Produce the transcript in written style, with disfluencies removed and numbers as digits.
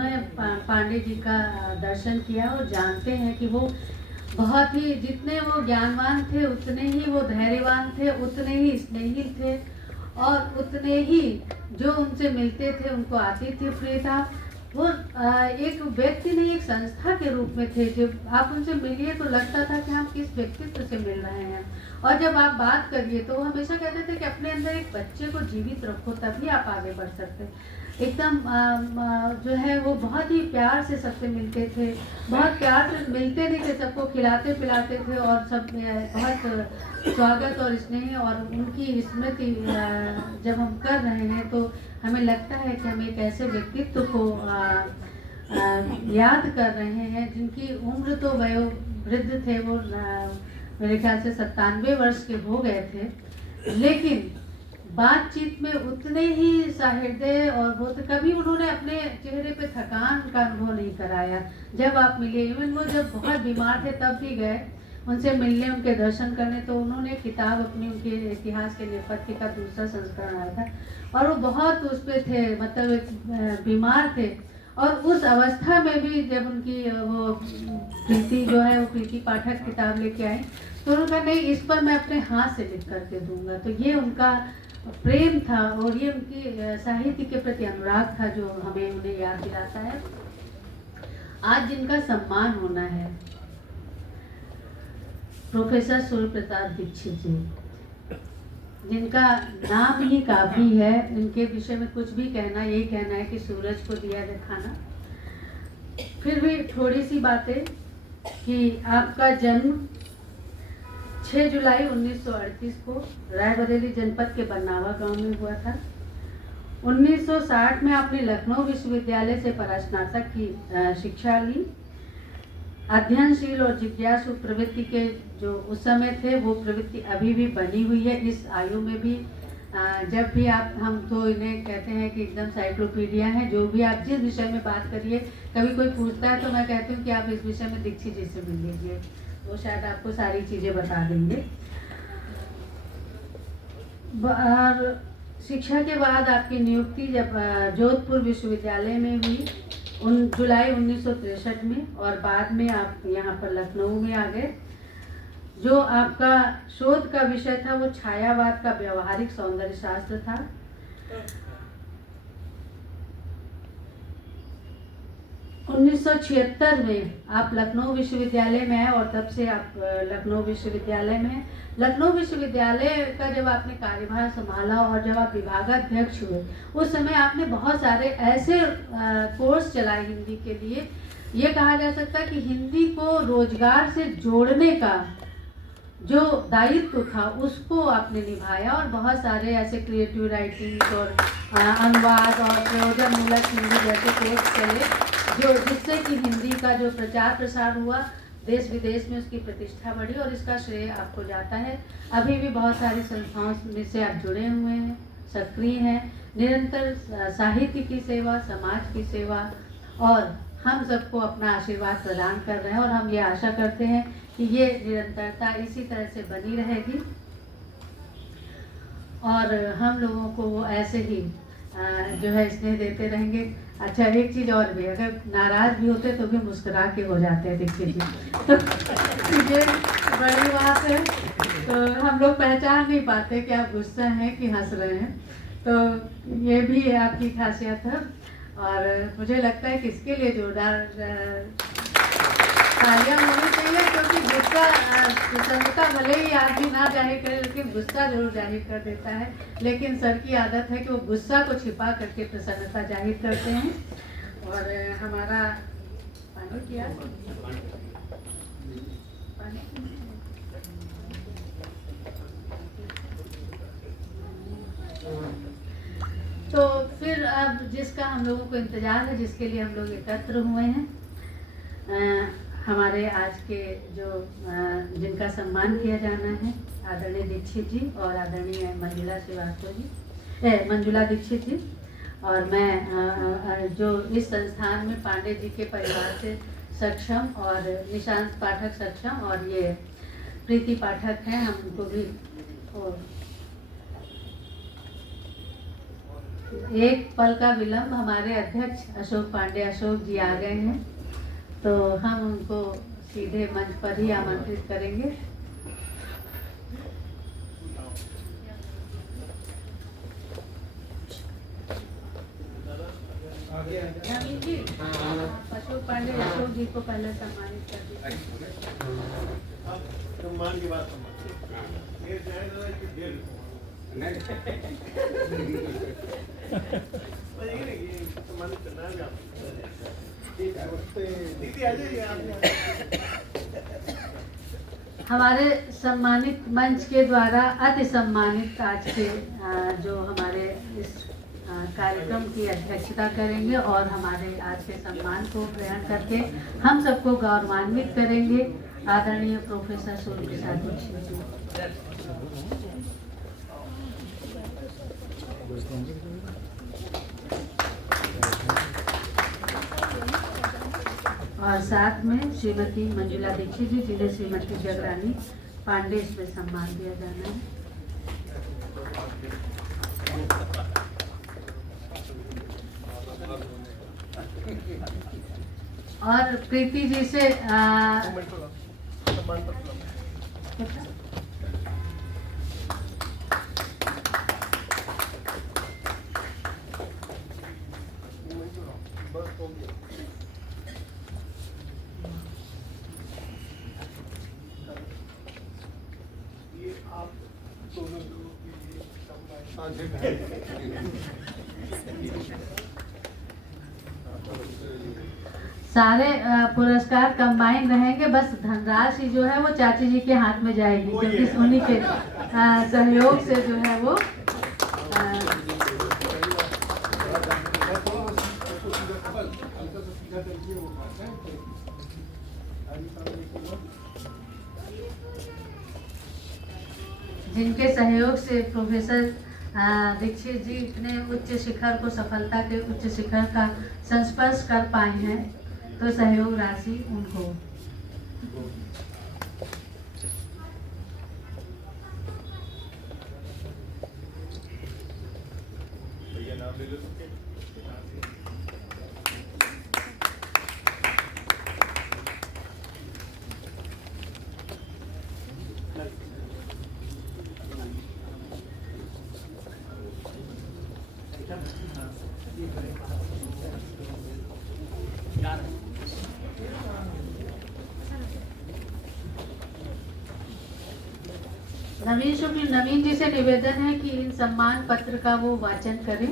उन्होंने पांडे जी का दर्शन किया और जानते हैं कि वो बहुत ही, जितने वो ज्ञानवान थे उतने ही वो धैर्यवान थे, उतने ही स्नेही थे और उतने ही जो उनसे मिलते थे उनको आतिथ्य था। वो एक व्यक्ति नहीं, एक संस्था के रूप में थे। जब आप उनसे मिलिए तो लगता था कि हम किस व्यक्तित्व से मिल रहे हैं। और जब आप बात करिए तो वो हमेशा कहते थे कि अपने अंदर एक बच्चे को जीवित रखो, तभी आप आगे बढ़ सकते। एकदम जो है वो बहुत ही प्यार से सबसे मिलते थे, बहुत प्यार से मिलते नहीं थे, सबको खिलाते पिलाते थे और सब बहुत स्वागत और स्नेह। और उनकी स्मृति जब हम कर रहे हैं तो हमें लगता है कि हम एक ऐसे व्यक्तित्व को याद कर रहे हैं जिनकी उम्र तो वयोवृद्ध थे। वो मेरे ख्याल से 97 वर्ष के हो गए थे, लेकिन बातचीत में उतने ही सहृदय और वो कभी उन्होंने अपने चेहरे पे थकान का अनुभव नहीं कराया। जब आप मिले, इवन वो जब बहुत बीमार थे तब भी गए उनसे मिलने, उनके दर्शन करने। तो उन्होंने किताब अपनी, उनके इतिहास के नेपथ्य का दूसरा संस्करण आया था और वो बहुत उस पर थे, मतलब बीमार थे। और उस अवस्था में भी जब उनकी वो प्रीति जो है, वो प्रीति पाठक किताब लेके आई तो उन्होंने कहा नहीं, इस पर मैं अपने हाथ से लिख करके दूंगा। तो ये उनका प्रेम था और ये उनकी साहित्य के प्रति अनुराग था जो हमें उन्हें याद दिलाता है। आज जिनका सम्मान होना है, प्रोफेसर सूर्य प्रताप दीक्षित जी, जिनका नाम ही काफी है। इनके विषय में कुछ भी कहना, यही कहना है कि सूरज को दिया है खाना। फिर भी थोड़ी सी बातें कि आपका जन्म 6 जुलाई 1938 को रायबरेली जनपद के बन्नावा गांव में हुआ था। 1960 में आपने लखनऊ विश्वविद्यालय से परास्नातक की शिक्षा ली। अध्ययनशील और जिज्ञासु प्रवृत्ति के जो उस समय थे वो प्रवृत्ति अभी भी बनी हुई है इस आयु में भी। जब भी आप, हम तो इन्हें कहते हैं कि एकदम साइक्लोपीडिया है, जो भी आप जिस विषय में बात करिए, कभी कोई पूछता है तो मैं कहती हूँ कि आप इस विषय में दीक्षित जी से मिल लीजिए, वो शायद आपको सारी चीज़ें बता देंगे। और शिक्षा के बाद आपकी नियुक्ति जब जोधपुर विश्वविद्यालय में हुई जुलाई 1963 में, और बाद में आप यहाँ पर लखनऊ में आ गए। जो आपका शोध का विषय था वो छायावाद का व्यवहारिक सौंदर्य शास्त्र था। 1976 में आप लखनऊ विश्वविद्यालय में आए और तब से आप लखनऊ विश्वविद्यालय में। लखनऊ विश्वविद्यालय का जब आपने कार्यभार संभाला और जब आप विभागाध्यक्ष हुए, उस समय आपने बहुत सारे ऐसे कोर्स चलाए हिंदी के लिए। ये कहा जा सकता है कि हिंदी को रोजगार से जोड़ने का जो दायित्व था उसको आपने निभाया और बहुत सारे ऐसे क्रिएटिव राइटिंग और अनुवाद और प्रयोजनमूलक हिंदी जैसे कोर्स चले, जो जिससे कि हिंदी का जो प्रचार प्रसार हुआ, देश विदेश में उसकी प्रतिष्ठा बढ़ी और इसका श्रेय आपको जाता है। अभी भी बहुत सारी संस्थाओं में से आप जुड़े हुए हैं, सक्रिय हैं, निरंतर साहित्य की सेवा, समाज की सेवा, और हम सबको अपना आशीर्वाद प्रदान कर रहे हैं। और हम ये आशा करते हैं कि ये निरंतरता इसी तरह से बनी रहेगी और हम लोगों को वो ऐसे ही जो है स्नेह देते रहेंगे। अच्छा, एक चीज़ और भी, अगर नाराज़ भी होते तो भी मुस्कुरा के हो जाते हैं दीक्षित जी, तो ये बड़ी बात है। तो हम लोग पहचान नहीं पाते कि आप गुस्सा हैं कि हंस रहे हैं, तो ये भी आपकी खासियत है। और मुझे लगता है कि इसके लिए जोरदार तालियां होनी चाहिए, क्योंकि गुस्सा, प्रसन्नता भले ही आदमी ना जाहिर करे लेकिन गुस्सा जरूर जाहिर कर देता है। लेकिन सर की आदत है कि वो गुस्सा को छिपा करके प्रसन्नता जाहिर करते हैं। और हमारा पानी किया तो फिर अब जिसका हम लोगों को इंतजार है, जिसके लिए हम लोग एकत्र हुए हैं, हमारे आज के जो जिनका सम्मान किया जाना है, आदरणीय दीक्षित जी और आदरणीय मंजुला श्रीवास्तव जी, मंजुला दीक्षित जी। और मैं जो इस संस्थान में पांडे जी के परिवार से सक्षम और निशांत पाठक सक्षम और ये प्रीति पाठक हैं, हम उनको भी एक पल का विलंब, हमारे अध्यक्ष अशोक पांडे अशोक जी आ गए हैं, तो हम उनको सीधे मंच पर ही आमंत्रित करेंगे। नवीन जी, अशोक पांडे अशोक जी को पहले सम्मानित कर दीजिए। सम्मान की बात हमारे सम्मानित मंच के द्वारा अति सम्मानित आज के जो हमारे इस कार्यक्रम की अध्यक्षता करेंगे और हमारे आज के सम्मान को ग्रहण करके हम सबको गौरवान्वित करेंगे आदरणीय प्रोफेसर सूर्य प्रसाद दीक्षित जी। और साथ में श्रीमती मंजुला दीक्षित जी, जिन्हें श्रीमती जगरानी पांडे इसमें सम्मान दिया जाना है। और प्रीति जी से सारे पुरस्कार कंबाइन रहेंगे, बस धनराशि जो है वो चाची जी के हाथ में जाएगी, क्योंकि उन्हीं के सहयोग से जो है वो जिनके सहयोग से प्रोफेसर दीक्षित जी इतने उच्च शिखर को, सफलता के उच्च शिखर का संस्पर्श कर पाए हैं, तो सहयोग राशि उनको। नवीन जी से निवेदन है कि इन सम्मान पत्र का वो वाचन करें।